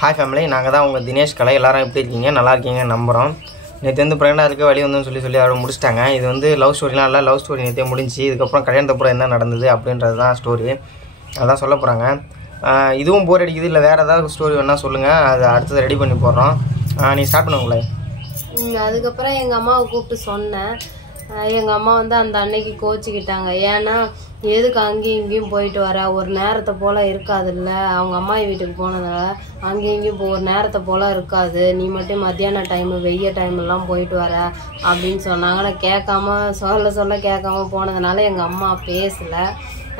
Hi family, நாங்கள் தான் உங்கள் தினேஷ் கலை. எல்லோரும் எப்படி இருக்கீங்க? நல்லா இருக்கீங்க நம்புகிறோம். நேற்று வந்து ப்ரெக்னெண்டாக இருக்க வழி வந்துன்னு சொல்லி அவரை முடிச்சிட்டாங்க. இது வந்து லவ் ஸ்டோரிலாம் இல்லை, லவ் ஸ்டோரி நேற்றே முடிஞ்சு. இதுக்கப்புறம் கல்யாணத்தப்புறம் என்ன நடந்தது அப்படின்றது தான் ஸ்டோரி. அதான் சொல்ல போகிறாங்க. இதுவும் போர் அடிக்குது, இல்லை வேறு ஏதாவது ஸ்டோரி வேணால் சொல்லுங்கள், அது அடுத்தது ரெடி பண்ணி போடுறோம். நீ ஸ்டார்ட் பண்ணுங்களே. அதுக்கப்புறம் எங்கள் அம்மாவை கூப்பிட்டு சொன்னேன். எங்கள் அம்மா வந்து அந்த அன்னைக்கு கோச்சிக்கிட்டாங்க. ஏன்னா எதுக்கு அங்கேயும் இங்கேயும் போயிட்டு வர, ஒரு நேரத்தை போல் இருக்காதுல்ல. அவங்க அம்மா வீட்டுக்கு போனதால அங்கேயும் இங்கேயும் ஒரு நேரத்தை போல் இருக்காது, நீ மட்டும் மத்தியான டைமு வெய்ய டைம்லாம் போயிட்டு வர அப்படின்னு சொன்னாங்க. நான் கேட்காம சொல்ல கேட்காம போனதுனால எங்கள் அம்மா பேசலை.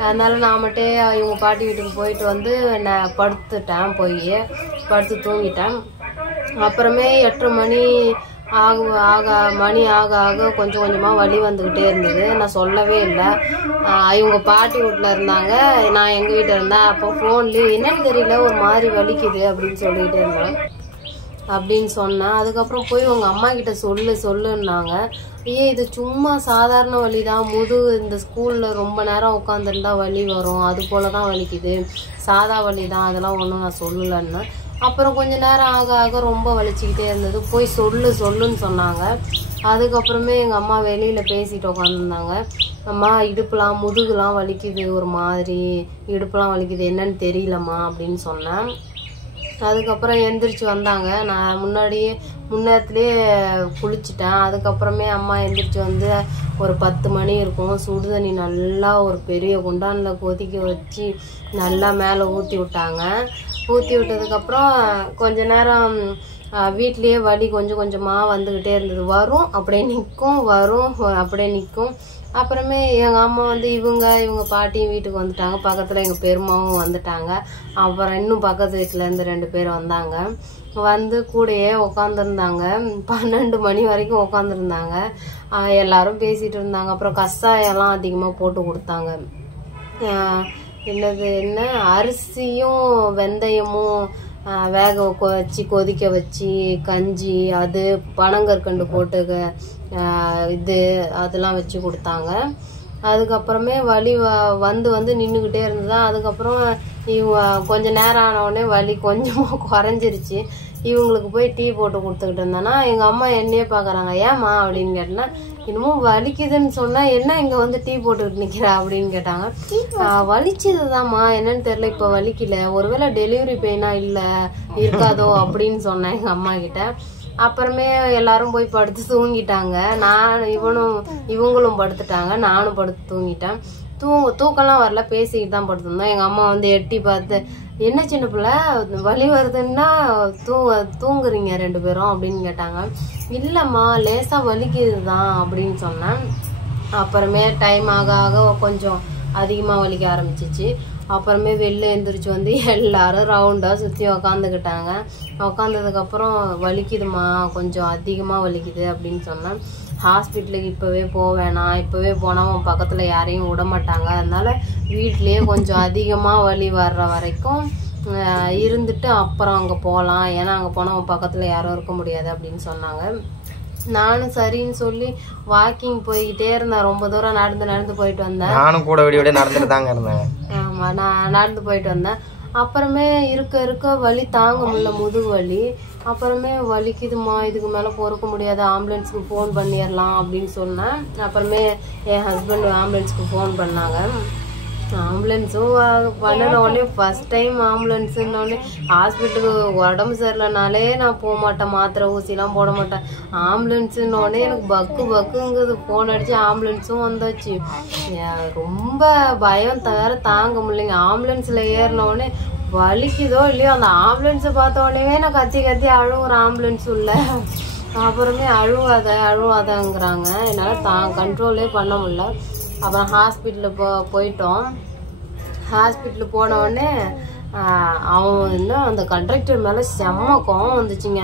அதனால நான் மட்டும் இவங்க பாட்டி வீட்டுக்கு போயிட்டு வந்து நான் படுத்துட்டேன், போய் படுத்து தூங்கிட்டேன். அப்புறமே 8:30 மணி ஆக கொஞ்சம் கொஞ்சமாக வலி வந்துக்கிட்டே இருந்தது. நான் சொல்லவே இல்லை. இவங்க பாட்டி வீட்டில் இருந்தாங்க, நான் எங்கள் வீட்டில் இருந்தேன். அப்போ ஃபோன்லேயும் என்னன்னு தெரியல ஒரு மாதிரி வலிக்குது அப்படின்னு சொல்லிகிட்டே இருந்தேன் அப்படின்னு சொன்னேன். அதுக்கப்புறம் போய் உங்கள் அம்மா கிட்ட சொல்லுன்னாங்க. இது சும்மா சாதாரண வலி தான், இந்த ஸ்கூலில் ரொம்ப நேரம் உட்காந்துருந்தா வலி வரும், அது போல தான் வலிக்குது, சாதா வலி தான், அதெல்லாம் ஒன்றும் நான் சொல்லலைன்னு. அப்புறம் கொஞ்ச நேரம் ஆக ரொம்ப வலிச்சுக்கிட்டே இருந்தது. போய் சொல்லுன்னு சொன்னாங்க. அதுக்கப்புறமே எங்கள் அம்மா வெளியில் பேசிட்டு உட்காந்துருந்தாங்க. அம்மா இடுப்புலாம் முதுகுலாம் வலிக்குது, ஒரு மாதிரி இடுப்புலாம் வலிக்குது, என்னன்னு தெரியலம்மா அப்படின்னு சொன்னேன். அதுக்கப்புறம் எந்திரிச்சு வந்தாங்க. நான் முன்னேரத்துலேயே குளிச்சுட்டேன். அதுக்கப்புறமே அம்மா எந்திரிச்சு வந்து ஒரு 10 மணி இருக்கும். சுடுதண்ணி நல்லா ஒரு பெரிய குண்டானில் கொதிக்க வச்சு நல்லா மேலே ஊற்றி விட்டாங்க. ஊற்றி விட்டதுக்கப்புறம் கொஞ்ச நேரம் வீட்லேயே வலி கொஞ்சம் கொஞ்சமாக வந்துக்கிட்டே இருந்தது. வரும் அப்படியே நிற்கும், வரும் அப்படியே நிற்கும். அப்புறமே எங்கள் அம்மா வந்து இவங்க பாட்டியும் வீட்டுக்கு வந்துட்டாங்க. பக்கத்தில் எங்கள் பெருமாவும் வந்துட்டாங்க. அப்புறம் இன்னும் பக்கத்து வீட்டிலேருந்து 2 பேர் வந்தாங்க. வந்து கூடயே உக்காந்துருந்தாங்க. 12 மணி வரைக்கும் உக்காந்துருந்தாங்க. எல்லாரும் பேசிகிட்டு இருந்தாங்க. அப்புறம் கஷாயெல்லாம் அதிகமாக போட்டு கொடுத்தாங்க. என்ன அரிசியும் வெந்தயமும் வேக வச்சு கொதிக்க வச்சு கஞ்சி, அது பனங்கற்கண்டு போட்டு அதெல்லாம் வச்சு கொடுத்தாங்க. அதுக்கப்புறமே வலி வந்து நின்றுக்கிட்டே இருந்ததா. அதுக்கப்புறம் கொஞ்ச நேரம் ஆனவுடனே வலி கொஞ்சமாக குறைஞ்சிருச்சு. இவங்களுக்கு போய் டீ போட்டு கொடுத்துக்கிட்டு இருந்தேன்னா எங்கள் அம்மா என்னையே பார்க்குறாங்க. ஏம்மா அப்படின்னு கேட்டேன்னா, இன்னமும் வலிக்குதுன்னு சொன்னால் என்ன இங்கே வந்து டீ போட்டுக்கிட்டு நிற்கிறா அப்படின்னு கேட்டாங்க. வலிச்சதுதாம்மா, என்னன்னு தெரியல, இப்போ வலிக்கல, ஒருவேளை டெலிவரி பெயினா இல்லை இருக்காதோ அப்படின்னு சொன்னேன் எங்கள் அம்மா கிட்ட. அப்புறமே எல்லாரும் போய் படுத்து தூங்கிட்டாங்க. இவங்களும் படுத்துட்டாங்க, நானும் படுத்து தூங்கிட்டேன். தூக்கம்லாம் வரல, பேசிக்கிட்டு தான் படுத்திருந்தோம். எங்கள் அம்மா வந்து எட்டி பார்த்து, என்ன சின்ன பிள்ளை வலி வருதுன்னா தூங்குறீங்க 2 பேரும் அப்படின்னு கேட்டாங்க. இல்லைம்மா லேசாக வலிக்குது தான் அப்படின்னு சொன்னேன். அப்புறமே டைம் ஆக கொஞ்சம் அதிகமாக வலிக்க ஆரம்பிச்சிச்சு. அப்புறமே வெளில எழுந்திரிச்சு வந்து எல்லாரும் ரவுண்டாக சுற்றி உக்காந்துக்கிட்டாங்க. உக்காந்ததுக்கப்புறம் வலிக்குதுமா, கொஞ்சம் அதிகமாக வலிக்குது அப்படின்னு சொன்னேன். ஹாஸ்பிட்டலுக்கு இப்போவே போவேணாம், இப்போவே போனால் உன் பக்கத்தில் யாரையும் விட மாட்டாங்க, அதனால வீட்லேயே கொஞ்சம் அதிகமாக வலி வர்ற வரைக்கும் இருந்துட்டு அப்புறம் அங்கே போகலாம், ஏன்னா அங்கே போனால் உன் பக்கத்தில் யாரும் இருக்க முடியாது அப்படின்னு சொன்னாங்க. நானும் சரின்னு சொல்லி வாக்கிங் போய்கிட்டே இருந்தேன். ரொம்ப தூரம் நடந்து போயிட்டு வந்தேன். நானும் கூட விட நடந்துட்டு தாங்க இருந்தேன். ஆமா, நான் நடந்து போயிட்டு வந்தேன். அப்புறமே இருக்க வலி தாங்க முடியல, முதுகு வலி. அப்புறமே வலிக்குதுமா, இதுக்கு மேலே பொறுக்க முடியாது, ஆம்புலன்ஸுக்கு ஃபோன் பண்ணிடலாம் அப்படின்னு சொன்னேன். அப்புறமே என் ஹஸ்பண்ட் ஆம்புலன்ஸுக்கு ஃபோன் பண்ணாங்க. ஆம்புலன்ஸும் பண்ணின உடனே ஃபர்ஸ்ட் டைம் ஆம்புலன்ஸுன்னொடனே ஹாஸ்பிட்டலுக்கு உடம்பு சரியில்லைனாலே நான் போக மாட்டேன், மாத்திரை ஊசிலாம் போட மாட்டேன். ஆம்புலன்ஸுன்னொடனே எனக்கு பக்குங்குது. ஃபோன் அடித்து ஆம்புலன்ஸும் வந்தாச்சு. ரொம்ப பயம் வேற தாங்க முடியலைங்க. ஆம்புலன்ஸில் ஏறினோடனே வலிக்குதோ இல்லையோ அந்த ஆம்புலன்ஸை பார்த்த உடனே நான் கத்தி அழுவுற ஆம்புலன்ஸ் உள்ள. அப்புறமே அழுவாதங்கிறாங்க. என்னால் கண்ட்ரோலே பண்ண முடியல. அப்புறம் ஹாஸ்பிட்டலில் போயிட்டோம். ஹாஸ்பிட்டலுக்கு போன உடனே அவன் இன்னும் அந்த கண்ட்ரக்டர் மேலே செம்ம கோவம் வந்துச்சுங்க.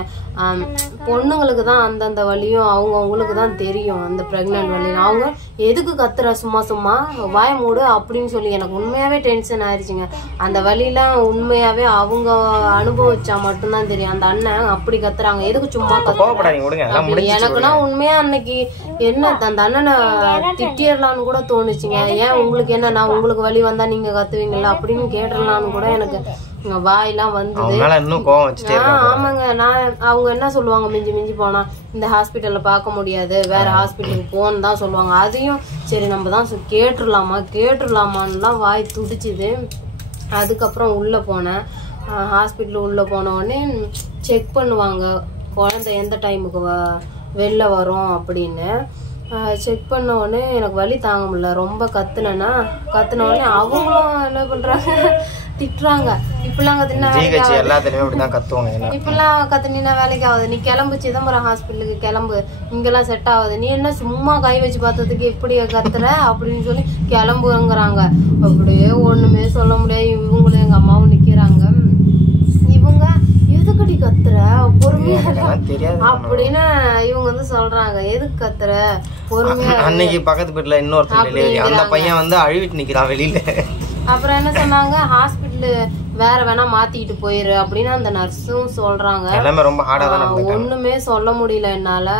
பொண்ணுங்களுக்கு தான் அந்தந்த வலியும் அவங்களுக்கு தான் தெரியும், அந்த ப்ரெக்னென்ட் வலியும். அவங்க எதுக்கு கத்துற சும்மா வாய மூடு அப்படின்னு சொல்லி எனக்கு உண்மையாகவே டென்ஷன் ஆயிடுச்சுங்க. அந்த வலியெலாம் உண்மையாகவே அவங்க அனுபவிச்சா மட்டும்தான் தெரியும். அந்த அண்ணன் அப்படி கத்துறாங்க, எதுக்கு சும்மா கத்துறாங்க. எனக்குன்னா உண்மையா அன்னைக்கு என்ன அந்த அண்ணனை திட்டிடலான்னு கூட தோணுச்சுங்க. ஏன் உங்களுக்கு என்ன, நான் உங்களுக்கு வலி வந்தா நீங்க கத்துவீங்களா அப்படின்னு கேட்டுடலான்னு கூட எனக்கு வாயெல்லாம் வந்தது. இன்னும் கோவம் வச்சுட்டே இருக்காங்க. ஆமாங்க. அவங்க என்ன சொல்லுவாங்க, மிஞ்சி போனா இந்த ஹாஸ்பிட்டல்ல பார்க்க முடியாது, வேற ஹாஸ்பிட்டலுக்கு போன்னு தான் சொல்லுவாங்க. அதையும் சரி நம்ம தான் கேட்டுடலாமான்லாம் வாய் துடிச்சுது. அதுக்கப்புறம் உள்ள போனேன். ஹாஸ்பிட்டல் உள்ள போன உடனே செக் பண்ணுவாங்க குழந்தை எந்த டைமுக்கு வெளில வரும் அப்படின்னு. செக் பண்ண உடனே எனக்கு வலி தாங்க முடியல. ரொம்ப கத்துன உடனே அவங்களும் என்ன பண்றாங்க, திட்டுறாங்க. இப்பெல்லாம் கத்துனா இப்பெல்லாம் கத்துனா வேலைக்கு ஆகுது, நீ கிளம்பு சிதம்பரம் ஹாஸ்பிட்டலுக்கு கிளம்பு, இங்கெல்லாம் செட் ஆகுது, நீ என்ன சும்மா கை வச்சு பார்த்ததுக்கு எப்படி கத்துற அப்படின்னு சொல்லி கிளம்புங்கிறாங்க. அப்படியே ஒண்ணுமே சொல்ல முடியாது. இவங்களும் எங்க அம்மாவும் நிக்கிறாங்க. இவங்க எதுக்கடி கத்துற பொறுமையா அப்படின்னு இவங்க வந்து சொல்றாங்க. எதுக்கு கத்துற பொறுமையா? அன்னைக்கு பக்கத்து வீட்டுல இன்னொருத்தர் அந்த பையன் வந்து அழுவிட்டு நிக்கிறான் வெளியில. அப்புறம் என்ன சொன்னாங்க, ஹாஸ்பிட்டலு வேற வேணா மாத்திக்கிட்டு போயிரு அப்படின்னு அந்த நர்ஸும் சொல்றாங்க. ஒண்ணுமே சொல்ல முடியல என்னால.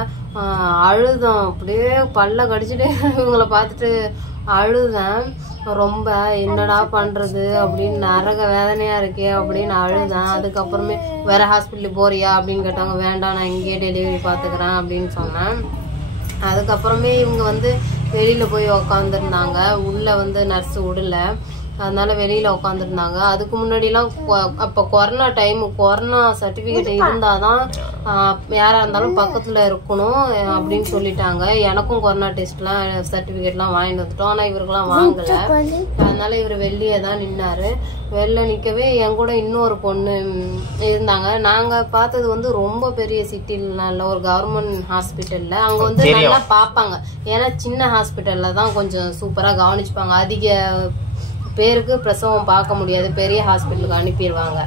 அழுதோம், அப்படியே பல்ல கடிச்சிட்டு இவங்களை பார்த்துட்டு அழுதேன். ரொம்ப என்னடா பண்றது அப்படின்னு நரக வேதனையா இருக்கே அப்படின்னு அழுதேன். அதுக்கப்புறமே வேற ஹாஸ்பிட்டலுக்கு போறியா அப்படின்னு கேட்டாங்க. வேண்டாம், நான் இங்கேயே டெலிவரி பார்த்துக்கிறேன் அப்படின்னு சொன்னேன். அதுக்கப்புறமே இவங்க வந்து வெளியில போய் உக்காந்துருந்தாங்க. உள்ள வந்து நர்ஸ் விடல, அதனால வெளியில உட்காந்துருந்தாங்க. அதுக்கு முன்னாடிலாம் அப்போ கொரோனா டைம், கொரோனா சர்டிபிகேட் இருந்தாதான் யாரா இருந்தாலும் பக்கத்துல இருக்கணும் அப்படின்னு சொல்லிட்டாங்க. எனக்கும் கொரோனா டெஸ்ட்லாம் சர்டிபிகேட்லாம் வாங்கிட்டு வந்துட்டோம். ஆனா இவருக்கெல்லாம் வாங்கல. அதனால இவர் வெளியே தான் நின்னாரு. வெளில நிக்கவே என் கூட இன்னொரு பொண்ணு இருந்தாங்க. நாங்க பார்த்தது வந்து ரொம்ப பெரிய சிட்டிலாம் இல்ல, ஒரு கவர்மெண்ட் ஹாஸ்பிட்டல்ல. அங்க வந்து நல்லா பாப்பாங்க. ஏன்னா சின்ன ஹாஸ்பிட்டல்ல தான் கொஞ்சம் சூப்பரா கவனிச்சுப்பாங்க. அதிக பேருக்கு பிரசவம் பார்க்க முடியாது, பெரிய ஹாஸ்பிட்டலுக்கு அனுப்பிடுவாங்க.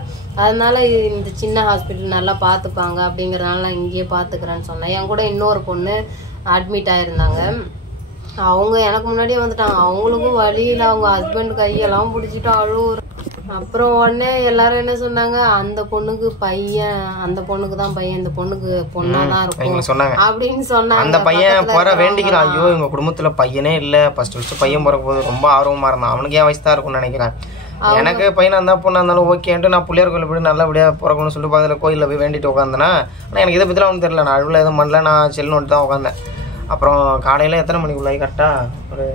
அதனால இந்த சின்ன ஹாஸ்பிட்டல் நல்லா பார்த்துப்பாங்க அப்படிங்கறதுனால நான் இங்கேயே பார்த்துக்கிறேன்னு சொன்னேன். என் கூட இன்னொரு பொண்ணு அட்மிட் ஆயிருந்தாங்க. அவங்க எனக்கு முன்னாடியே வந்துட்டாங்க. அவங்களுக்கும் வழியில அவங்க ஹஸ்பண்ட் கையெல்லாம் பிடிச்சிட்டு அழுவுற. அப்புறம் உடனே எல்லாரும் என்ன சொன்னாங்க, அந்த பொண்ணுக்கு பையன், அந்த பொண்ணுக்கு தான் பையன், இந்த பொண்ணுக்கு பொண்ணாதான் இருக்கும் அப்படின்னு சொன்னாங்க. அந்த பையன் போற வேண்டிக்கிறான். ஐயோ எங்க குடும்பத்துல பையனே இல்ல, ஃபர்ஸ்ட் பையன் பிறக்க போது ரொம்ப ஆர்வமா இருந்தான். அவனுக்கு ஏன் வயசு தான் இருக்கும்னு நினைக்கிறேன். எனக்கு பையனா இருந்தா பொண்ணா இருந்தாலும் ஓகேன்ட்டு நான் பிள்ளையார் கோயில் போய் நல்லபடியா பிறக்கணும்னு சொல்லிட்டு பக்கத்துல கோயில போய் வேண்டிட்டு உட்காந்தேன்னா. ஆனா எனக்கு இதை பத்திலாம் ஒன்றும் தெரியல. நான் அழுவில் எதுவும் பண்ணல, நான் செல்லுன்ட்டு தான் உட்காந்தேன். அப்புறம் காலையில எத்தனை மணிக்குள்ள கரெக்டா ஒரு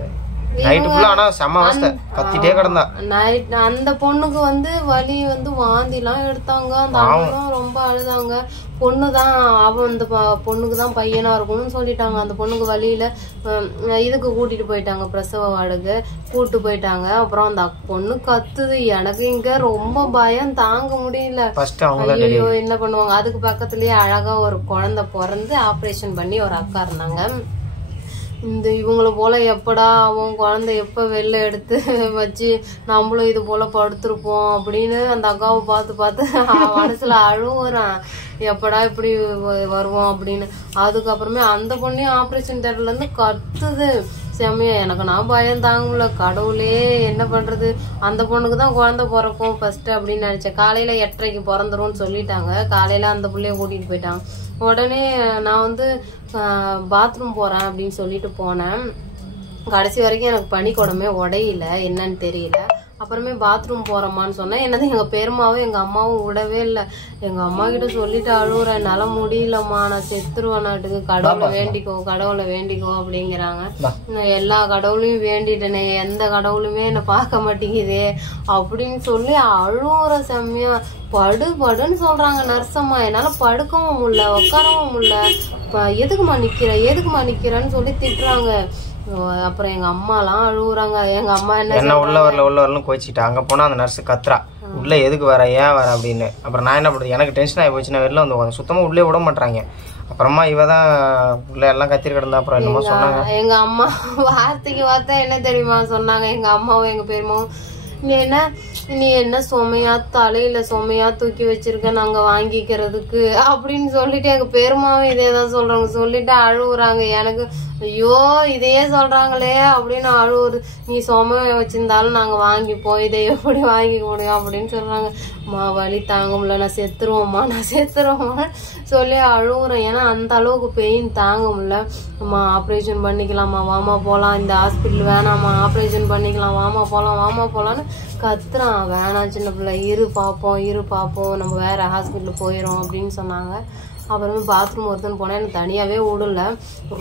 நைட்டு ஃபுல்லா, ஆனா செம்ம அவஸ்தை, கத்திட்டே கிடந்தா. நைட் அந்த பொண்ணுக்கு வந்து வலி வந்து வாந்தி எல்லாம் எடுத்தாங்க. அந்த அண்ணனும் ரொம்ப அழுதாங்க. பொண்ணுதான் அவன், அந்த பொண்ணுக்கு தான் பையனா இருக்கணும்னு சொல்லிட்டாங்க. அந்த பொண்ணுக்கு வழியில இதுக்கு கூட்டிட்டு போயிட்டாங்க, பிரசவ வார்டுக்கு கூட்டு போயிட்டாங்க. அப்புறம் அந்த பொண்ணு கத்துது. எனக்கு இங்க ரொம்ப பயம் தாங்க முடியல. ஐயோ என்ன பண்ணுவாங்க. அதுக்கு பக்கத்துலயே அழகா ஒரு குழந்தை பிறந்து ஆப்ரேஷன் பண்ணி ஒரு அக்கா இருந்தாங்க. இந்த இவங்கள போல எப்படா அவன் குழந்தை எப்ப வெளில எடுத்து வச்சு நம்மளும் இது போல படுத்திருப்போம் அப்படின்னு அந்த அக்காவை பார்த்து மனசுல அழுவுறான். எப்படா இப்படி வருவோம் அப்படின்னு. அதுக்கப்புறமே அந்த பொண்ணையும் ஆப்ரேஷன் தியேட்டர்ல இருந்து கத்துது செம்மையா. எனக்கு நான் பயம் தாங்க முடியல. கடவுளே என்ன பண்றது, அந்த பொண்ணுக்கு தான் குழந்தை பிறக்கும் ஃபர்ஸ்ட் அப்படின்னு நினைச்சேன். காலையில 8:30க்கு பிறந்துரும்னு சொல்லிட்டாங்க. காலையில அந்த பிள்ளைய கூட்டிட்டு போயிட்டாங்க. உடனே நான் வந்து பாத்ரூம் போறேன் அப்படின்னு சொல்லிட்டு போனேன். கடைசி வரைக்கும் எனக்கு பனிக்குடமே உடையில, என்னன்னு தெரியல. அப்புறமே பாத்ரூம் போறோமான்னு சொன்னேன். என்னது எங்க பெருமாவும் எங்க அம்மாவும் விடவே இல்லை. எங்க அம்மா கிட்ட சொல்லிட்டு அழுவுறேன், என்னால முடியலம்மா, நான் செத்துருவேனாட்டுக்கு, கடவுளை வேண்டிக்கோ அப்படிங்கிறாங்க. நான் எல்லா கடவுளையும் வேண்டிட்டேனே, எந்த கடவுளுமே என்னை பார்க்க மாட்டேங்குதே அப்படின்னு சொல்லி அழுவுற செம்மையா. படுன்னு சொல்றாங்க நர்சம்மா. என்னால படுக்கவும் முடியல, உட்காரவும் முடியல. எதுக்குமா நிக்கிறேன்னு சொல்லி திட்டுறாங்க. அப்புறம் எங்க அம்மா எல்லாம் அழுகுறாங்க. எங்க அம்மா என்ன உள்ள வரலன்னு கோச்சிட்டா. அங்க போனா அந்த நர்ஸ் கத்துறா, உள்ள எதுக்கு வர, ஏன் வர அப்படின்னு. அப்புறம் நான் என்ன பண்றது, எனக்கு டென்ஷன் ஆகி போச்சு. நான் வெளில வந்து சுத்தமா உள்ளே விட மாட்டாங்க. அப்புறமா இவதான் உள்ள எல்லாம் கத்திரி கிடந்தா. அப்புறம் என்னமோ சொன்னாங்க. எங்க அம்மா வார்த்தைக்கு வார்த்தை என்ன தெரியுமா சொன்னாங்க, எங்க அம்மாவும் எங்க பெருமாவும், நீ என்ன சுமையா, தலையில சுமையா தூக்கி வச்சிருக்க நாங்க வாங்கிக்கிறதுக்கு அப்படின்னு சொல்லிட்டு எங்க பெருமாவும் இதேதான் சொல்றாங்க. சொல்லிட்டு அழுகுறாங்க. எனக்கு ஐயோ இதையே சொல்றாங்களே அப்படின்னு அழுவுது. நீ சுமைய வச்சிருந்தாலும் நாங்க வாங்கிப்போம், இதை எப்படி வாங்கிக்க முடியும் அப்படின்னு சொல்றாங்க. வலி தாங்க முடியல, நான் செத்துருவோம்மா சொல்லி அழுகுறேன். ஏன்னா அந்த அளவுக்கு பெயின் தாங்க முடியல. அம்மா ஆப்ரேஷன் பண்ணிக்கலாமா, வாமா போகலாம், இந்த ஹாஸ்பிட்டல் வேணாம்மா, ஆப்ரேஷன் பண்ணிக்கலாம், வாமா போகலான்னு கத்துறான். வேணாம் சின்ன பிள்ளை, இரு பார்ப்போம், நம்ம வேற ஹாஸ்பிட்டல் போயிடும் அப்படின்னு சொன்னாங்க. அப்புறமே பாத்ரூம் ஒருத்தன் போனேன், எனக்கு தனியாகவே விடல.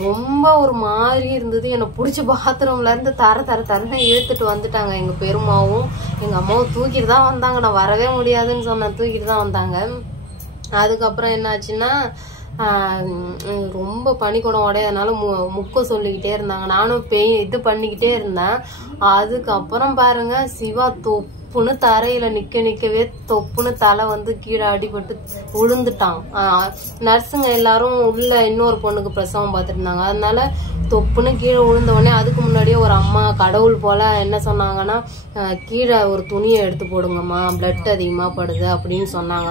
ரொம்ப ஒரு மாதிரி இருந்தது. என்னை பிடிச்சி பாத்ரூம்லேருந்து தரன்னு இழுத்துட்டு வந்துட்டாங்க. எங்கள் பெருமாவும் எங்கள் அம்மாவும் தூக்கிட்டு தான் வந்தாங்க. நான் வரவே முடியாதுன்னு சொன்னேன், தூக்கிட்டு தான் வந்தாங்க. அதுக்கப்புறம் என்னாச்சுன்னா ரொம்ப பனிக்கூடம் உடையதுனால முக்க சொல்லிக்கிட்டே இருந்தாங்க. நானும் இது பண்ணிக்கிட்டே இருந்தேன். அதுக்கப்புறம் பாருங்க, சிவா தொப்புன்னு தரையில நிக்கவே தொப்புன்னு தலை வந்து கீழே அடிபட்டு விழுந்துட்டான். நர்ஸுங்க எல்லாரும் உள்ள இன்னொரு பொண்ணுக்கு பிரசவம் பார்த்துட்டு இருந்தாங்க. அதனால தொப்புன்னு கீழே விழுந்த உடனே அதுக்கு முன்னாடியே ஒரு அம்மா கடவுள் போல என்ன சொன்னாங்கன்னா, கீழே ஒரு துணியை எடுத்து போடுங்கம்மா, பிளட் அதிகமா படுது அப்படின்னு சொன்னாங்க.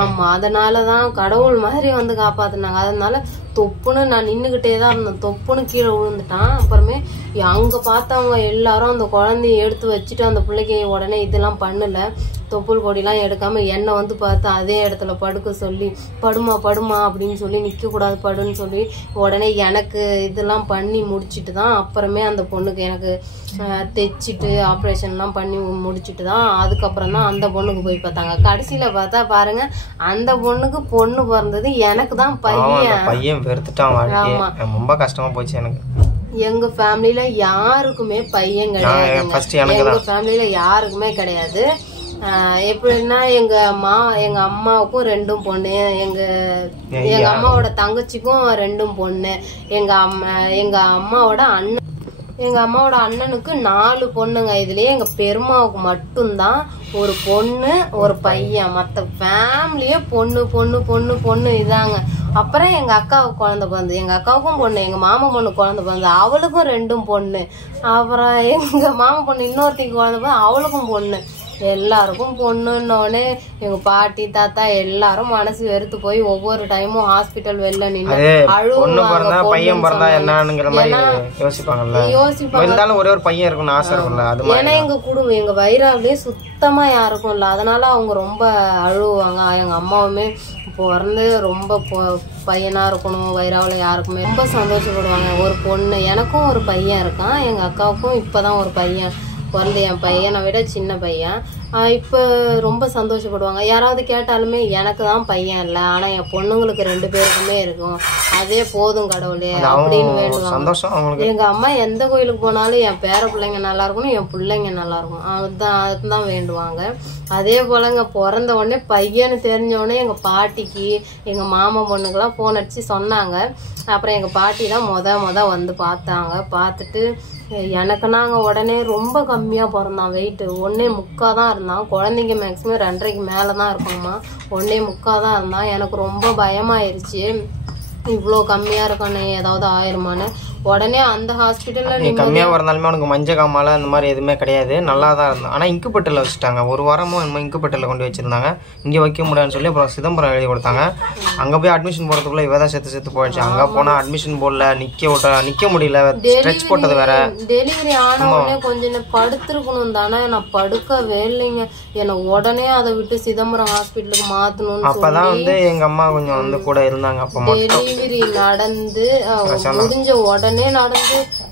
ஆமா, அதனாலதான் கடவுள் மாதிரி வந்து காப்பாத்தினாங்க. அதனால தொப்புன்னு நான் நின்னுகிட்டே தான் இருந்தேன். தொப்புன்னு கீழே விழுந்துட்டான். அப்புறமே அங்க பார்த்தவங்க எல்லாரும் அந்த குழந்தைய எடுத்து வச்சுட்டு அந்த பிள்ளைக்கு உடனே இதெல்லாம் பண்ணல, தொப்புள் கொடிலாம் எடுக்காம என்னை வந்து பார்த்து அதே இடத்துல படுக்க சொல்லி, படுமா அப்படின்னு சொல்லி, நிக்க கூடாது படுன்னு சொல்லி உடனே எனக்கு இதெல்லாம் பண்ணி முடிச்சுட்டு தான் அப்புறமே அந்த பொண்ணுக்கு எனக்கு தைச்சிட்டு ஆப்ரேஷன்லாம் பண்ணி முடிச்சுட்டு தான் அதுக்கப்புறம் தான் அந்த பொண்ணுக்கு போய் பார்த்தாங்க. கடைசியில பார்த்தா பாருங்க, அந்த பொண்ணுக்கு பொண்ணு பிறந்தது, எனக்கு தான் பையன் வெறுத்துட்டான். ஆமா, ரொம்ப கஷ்டமா போச்சு எனக்கு. எங்க ஃபேமிலியில யாருக்குமே பையன் கிடையாது. எங்க ஃபேமிலியில யாருக்குமே கிடையாது. எப்படின்னா எங்க அம்மாவுக்கும் 2 பொண்ணு, எங்க அம்மாவோட தங்கச்சிக்கும் 2 பொண்ணு, எங்க அம்மாவோட அண்ணனுக்கு 4 பொண்ணுங்க. இதுலயே எங்க பெருமாவுக்கு மட்டும்தான் ஒரு பொண்ணு ஒரு பையன். மத்த ஃபேமிலியே பொண்ணு இதாங்க. அப்புறம் எங்க அக்காவுக்கு குழந்தை பிறந்து, எங்க அக்காவுக்கும் பொண்ணு, எங்க மாமா பொண்ணு குழந்தை பிறந்து, அவளுக்கும் 2 பொண்ணு. அப்புறம் எங்க மாமா பொண்ணு இன்னொருத்திக்கு குழந்தை பிறந்து, அவளுக்கும் பொண்ணு. எல்லாருக்கும் பொண்ணுன்னோடனே எங்க பாட்டி தாத்தா எல்லாரும் மனசு வெறுத்து போய் ஒவ்வொரு டைமும் ஹாஸ்பிட்டல் வெளில நின்று அழுவாங்க. ஏன்னா எங்க குடும்பம் எங்க வைராவிலேயே சுத்தமா யாருக்கும் இல்ல. அதனால அவங்க ரொம்ப அழுவாங்க. எங்க அம்மாவுமே பிறந்து ரொம்ப பையனா இருக்கணும், வைராவில யாருக்குமே ரொம்ப சந்தோஷப்படுவாங்க. ஒரு பொண்ணு, எனக்கும் ஒரு பையன் இருக்கான், எங்க அக்காவுக்கும் இப்பதான் ஒரு பையன் பிறந்து, என் பையனை விட சின்ன பையன். இப்ப ரொம்ப சந்தோஷப்படுவாங்க. யாராவது கேட்டாலுமே எனக்கு தான் பையன் இல்லை, ஆனா என் பொண்ணுங்களுக்கு 2 பேருக்குமே இருக்கும், அதே போதும் கடவுளே அப்படின்னு வேண்டுவாங்க. எங்க அம்மா எந்த கோயிலுக்கு போனாலும் என் பேர பிள்ளைங்க நல்லா இருக்கணும், என் பிள்ளைங்க நல்லா இருக்கும், அதுதான் வேண்டுவாங்க. அதே போலங்க பிறந்த உடனே பையன்னு தெரிஞ்ச உடனே எங்க பாட்டிக்கு எங்க மாமா பொண்ணுக்கெல்லாம் போன் அடிச்சு சொன்னாங்க. அப்புறம் எங்க பாட்டி தான் மொத வந்து பார்த்தாங்க. பார்த்துட்டு எனக்கு நாங்கள் உடனே ரொம்ப கம்மியாக பிறந்தான், வெயிட்டு 1.75 தான் இருந்தான். குழந்தைங்க மேக்ஸிமம் 2.5க்கு மேலே தான் இருக்கணுமா, 1.75 தான் இருந்தான். எனக்கு ரொம்ப பயமாயிருச்சு, இவ்வளோ கம்மியாக இருக்கணும், ஏதாவது ஆயிருமான்னு. உடனே அந்த ஹாஸ்பிட்டல்ல கம்மியா வரனாலுமே அவனுக்கு மஞ்ச காமால அந்த மாதிரி எதுவுமே கிடையாது, நல்லா தான் இருந்தான். ஆனா இன்குபேட்டர்ல வச்சுட்டாங்க, 1 வாரமும் என்னமோ இன்குபேட்டர்ல கொண்டு வச்சிருந்தாங்க. இங்க வைக்க முடியாதுன்னு சொல்லி அப்புறம் சிதம்பரம் எழுதி கொடுத்தாங்க. அங்க போய் அட்மிஷன் போறதுக்குள்ள இவதான் செத்து போயிடுச்சு. அங்க போனா அட்மிஷன் போடல, நிக்க முடியல, ஸ்ட்ரெச் போட்டது வேற. டெலிவரி ஆன உடனே கொஞ்சம் படுத்திருக்கணும் தானே, நான் படுக்கவே இல்லைங்க. என்ன உடனே அதை விட்டு சிதம்பரம் ஹாஸ்பிட்டலுக்கு மாத்தணும்னு அப்பதான் வந்து எங்க அம்மா கொஞ்சம் வந்து கூட இருந்தாங்க. அப்ப டெலிவரி நடந்து முடிஞ்ச உடனே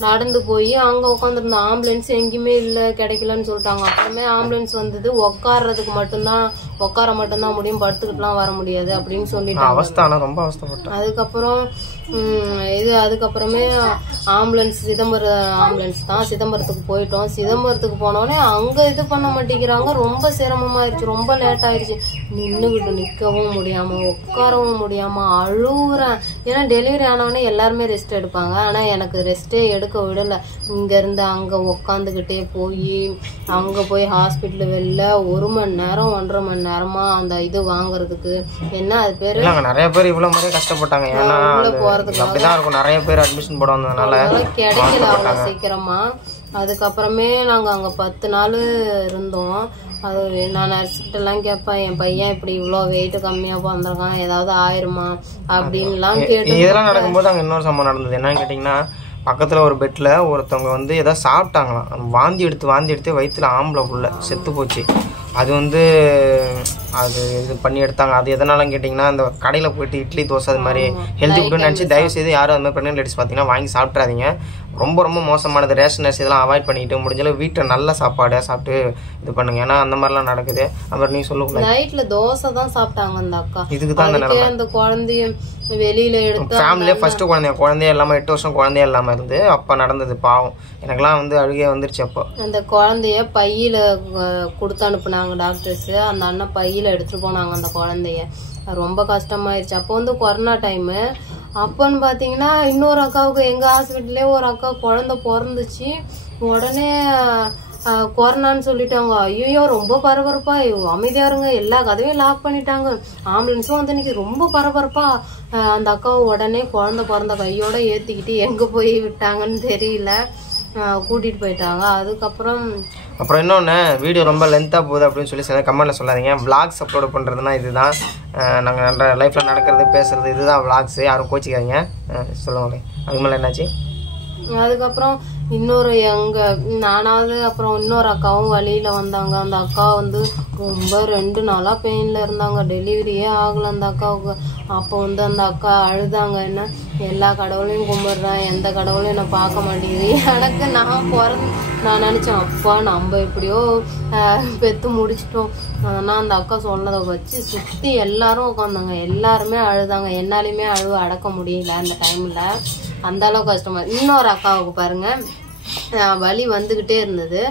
நடந்து போய் அங்க உட்காந்துருந்த ஆம்புலன்ஸ் எங்கேயுமே இல்ல, கிடைக்கலன்னு சொல்லிட்டாங்க. அப்புறமே ஆம்புலன்ஸ் வந்தது, உட்கார்றதுக்கு மட்டும்தான் முடியும், படுத்துக்கிட்டுலாம் வர முடியாது அப்படின்னு சொல்லிட்டாங்க. ரொம்ப அவஸ்தைப்பட்டேன். அதுக்கப்புறமே ஆம்புலன்ஸ் சிதம்பரம் ஆம்புலன்ஸ் தான், சிதம்பரத்துக்கு போயிட்டோம். சிதம்பரத்துக்கு போனோடனே அங்க இது பண்ண மாட்டேங்கிறாங்க, ரொம்ப சிரமமாயிருச்சு, ரொம்ப லேட் ஆயிடுச்சு. நிக்கவும் முடியாம உட்காரவும் முடியாம அழுகுறேன். ஏன்னா டெலிவரி ஆனவொடனே எல்லாருமே ரெஸ்ட் எடுப்பாங்க, ஆனா எனக்கு ரெஸ்டே எடுக்க விடல. இங்க இருந்து அங்க உக்காந்துகிட்டே அங்க போய் ஹாஸ்பிட்டல் வெளில 1 மணி நேரம் 1.5 மணி நேரமா அந்த இது வாங்குறதுக்கு. என்ன அது பேரு, நிறைய பேர் இவ்வளவு மாதிரி கஷ்டப்பட்டாங்க. போறதுக்கு நிறைய பேர் அட்மிஷன் போட வந்ததுனால கிடைக்கல அவ்வளவு சீக்கிரமா. அதுக்கப்புறமே நாங்க அங்க 10 நாள் இருந்தோம். அது நான் நர்ஸ்கிட்டலாம் கேட்பேன், என் பையன் இப்படி இவ்வளோ வெயிட் கம்மியா பிறந்திருக்கான், ஏதாவது ஆயிருமா அப்படின்லாம் கேட்டு. இதெல்லாம் நடக்கும்போது அங்கே இன்னொரு சம்பவம் நடந்தது. என்னன்னு கேட்டிங்கன்னா, பக்கத்தில் ஒரு பெட்டில் ஒருத்தவங்க வந்து ஏதாவது சாப்பிட்டாங்களாம், வாந்தி எடுத்து வயிற்றுல ஆம்பளை புள்ள செத்து போச்சு. அது வந்து அது இது பண்ணி எடுத்தாங்க. அது எதனாலும் கேட்டிங்கன்னா அந்த கடையில் போய்ட்டு இட்லி தோசை அது மாதிரி ஹெல்த்தி ஃபுட்டுன்னு நினச்சி தயவுசெய்து யாரும் அது மாதிரி ப்ரெக்னென்ட் லேடிஸ் பார்த்தீங்கன்னா வாங்கி சாப்பிட்றாதீங்க. ரொம்ப ரொம்ப மோசமானது. ரேஷன் அரிசி இதெல்லாம் அவாய்ட் பண்ணிக்கிட்டு முடிஞ்சளவு வீட்டில் நல்ல சாப்பாடை சாப்பிட்டு இது பண்ணுங்க. ஏன்னா அந்த மாதிரிலாம் நடக்குது. அப்புறம் நீ சொல்லுங்க. நைட்ல தோசை தான் சாப்பிட்டாங்க அந்த அக்கா. இதுக்கு தான் அந்த குழந்தைய வெளியில எடுத்து ஃபேமிலியே ஃபர்ஸ்ட் குழந்தையே இல்லாமல் 8 வருஷம் குழந்தையே இல்லாமல் இருந்து அப்போ நடந்தது. பாவம், எனக்குலாம் வந்து அழுகே வந்துருச்சு. அப்போ அந்த குழந்தைய பையில கொடுத்து அனுப்புனாங்க டாக்டர்ஸ். அந்த அண்ணன் பையில எடுத்துட்டு போனாங்க அந்த குழந்தைய. ரொம்ப கஷ்டமாயிருச்சு. அப்போ வந்து கொரோனா டைமு. அப்போன்னு பாத்தீங்கன்னா இன்னொரு அக்காவுக்கு எங்க ஹாஸ்பிட்டல்லே ஒரு அக்கா குழந்தை பிறந்துச்சு. உடனே கொரோனான்னு சொல்லிட்டாங்க. ஐயோ ரொம்ப பரபரப்பா, அமைதியா இருங்க, எல்லா கதவையும் லாக் பண்ணிட்டாங்க. ஆம்புலன்ஸும் வந்து இன்னைக்கு ரொம்ப பரபரப்பா. அந்த அக்காவை உடனே குழந்தை பிறந்த கையோட ஏத்திக்கிட்டு எங்க போய் விட்டாங்கன்னு தெரியல, கூட்டிட்டு போயிட்டாங்க. அதுக்கப்புறம் இன்னொன்று வீடியோ ரொம்ப லென்த்தாக போகுது அப்படின்னு சொல்லி கமெண்ட்டில் சொல்லாதீங்க. விளாக்ஸ் அப்லோட் பண்ணுறதுனா இதுதான். நாங்கள் லைஃப்பில் நடக்கிறது பேசுகிறது இதுதான் விளாக்ஸ். யாரும் கோச்சிக்காதீங்க. சொல்லுங்களேன், அதுக்கு மேலே என்னாச்சு? அதுக்கப்புறம் இன்னொரு நானாவது அப்புறம் இன்னொரு அக்காவும் வழியில வந்தாங்க. அந்த அக்கா வந்து ரொம்ப 2 நாளா பெயின்ல இருந்தாங்க. டெலிவரியே ஆகல அந்த அக்காவுக்கு. அப்போ வந்து அந்த அக்கா அழுதாங்க. என்ன எல்லா கடவுளையும் கும்பிடுறேன், எந்த கடவுளையும் என்ன பார்க்க மாட்டேங்குது. எனக்கு நான் நினைச்சேன், அப்பா நம்ம எப்படியோ பெத்து முடிச்சிட்டோம். ஆனா அந்த அக்கா சொன்னதை வச்சு சுத்தி எல்லாரும் உட்காந்தாங்க. எல்லாருமே அழுதாங்க. என்னாலுமே அழுவ அடக்க முடியல அந்த டைம்ல. அந்த அளவுக்கு கஷ்டமா. இன்னொரு அக்காவுக்கு பாருங்க, வலி வந்துகிட்டே இருந்தது.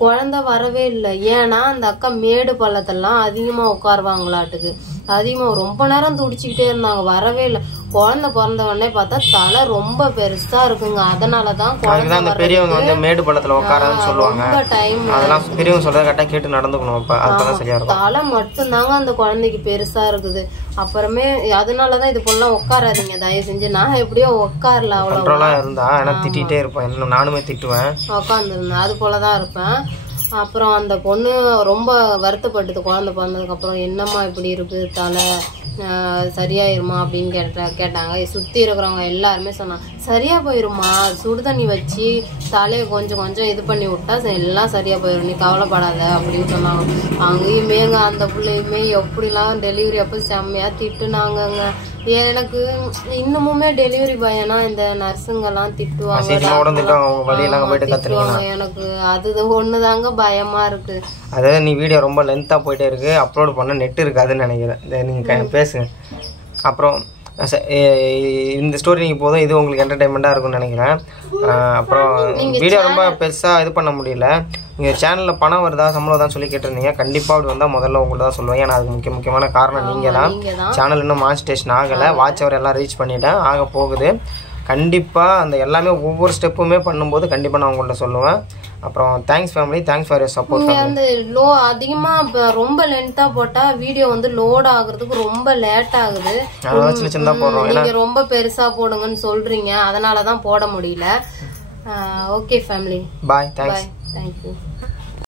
குழந்தை வரவே இல்லை. ஏன்னா அந்த அக்கா மேடு பள்ளத்தெல்லாம் அதிகமா உட்காருவாங்களாட்டுக்கு. அதிகமா ரொம்ப நேரம் துடிச்சுக்கிட்டே இருந்தாங்க. வரவே இல்லை. குழந்தை பிறந்த உடனே பார்த்தா தலை ரொம்ப பெருசா இருக்குங்க. அதனாலதான் குழந்தை பெரியவங்க வந்து மேடு பள்ளத்துல உட்காரன்னு சொல்லுவாங்க. அதெல்லாம் பெரியவங்க சொல்றத கரெக்டா கேட்டு நடந்துக்கணும். தலை மட்டும்தாங்க அந்த குழந்தைக்கு பெருசா இருக்குது. அப்புறமே அதனாலதான் இது போலாம் உட்காராதீங்க தயவு செஞ்சு. நான் எப்படியோ உட்காரல, அவ்வளவு இருந்தா திட்டிகிட்டே இருப்பேன். நானுமே திட்டுவேன், உட்காந்துருந்தேன். அது போலதான் இருப்பேன். அப்புறம் அந்த பொண்ணு ரொம்ப வருத்தப்பட்டது. குழந்தை பிறந்ததுக்கு அப்புறம் என்னம்மா இப்படி இருக்கு தலை, சரியாயிருமா அப்படின்னு கேட்டாங்க. சுத்தி இருக்கிறவங்க எல்லாருமே சொன்னாங்க சரியா போயிருமா, சுடுதண்ணி வச்சு தலையை கொஞ்சம் கொஞ்சம் இது பண்ணி விட்டா எல்லாம் சரியா போயிடும், நீ கவலைப்படாத அப்படின்னு சொன்னாங்க. அங்கேயுமேங்க அந்த பிள்ளையுமே எப்படிலாம் டெலிவரி அப்போ செம்மையா திட்டுனாங்கங்க. எனக்கு இன்னமுமே டெலிவரி பையனா இந்த நர்ஸுங்கெல்லாம் திட்டுவாங்க. எனக்கு அது ஒண்ணுதாங்க பயமா இருக்கு. அதாவது நீ வீடியோ ரொம்ப லென்த்தா போயிட்டே இருக்கு, அப்லோட் பண்ண நெட் இருக்காதுன்னு நினைக்கிறேன். நீங்க பேசுங்க. அப்புறம் இந்த ஸ்டோரி நீங்கள் போதும், இது உங்களுக்கு என்டர்டைன்மெண்ட்டாக இருக்கும்னு நினைக்கிறேன். அப்புறம் வீடியோ ரொம்ப பெருசாக இது பண்ண முடியல. நீங்கள் சேனலில் பணம் வருதா சம்பளம் தான் சொல்லி கேட்டிருந்தீங்க. கண்டிப்பாக அப்படி வந்தால் முதல்ல உங்கள்ட்ட தான் சொல்லுவேன். ஏன்னா அதுக்கு முக்கியமான காரணம் நீங்கள் தான். சேனல் இன்னும் மானிட்டைசேஷன் ஆகலை. வாட்ச் அவர் எல்லாம் ரீச் பண்ணிட்டேன், ஆக போகுது. கண்டிப்பாக அந்த எல்லாமே ஒவ்வொரு ஸ்டெப்புமே பண்ணும்போது கண்டிப்பாக நான் உங்கள்கிட்ட சொல்லுவேன். அப்புறம் thanks family, thanks for your support. அந்த அதிகமாக ரொம்ப லென்த்தாக போட்டால் வீடியோ வந்து லோட் ஆகுறதுக்கு ரொம்ப லேட் ஆகுது. சின்ன சின்னதாக போடுறோம். நீங்கள் ரொம்ப பெருசாக போடுங்கன்னு சொல்கிறீங்க, அதனால தான் போட முடியல. ஓகே ஃபேமிலி, பாய். தேங்க்ஸ். தேங்க்யூ.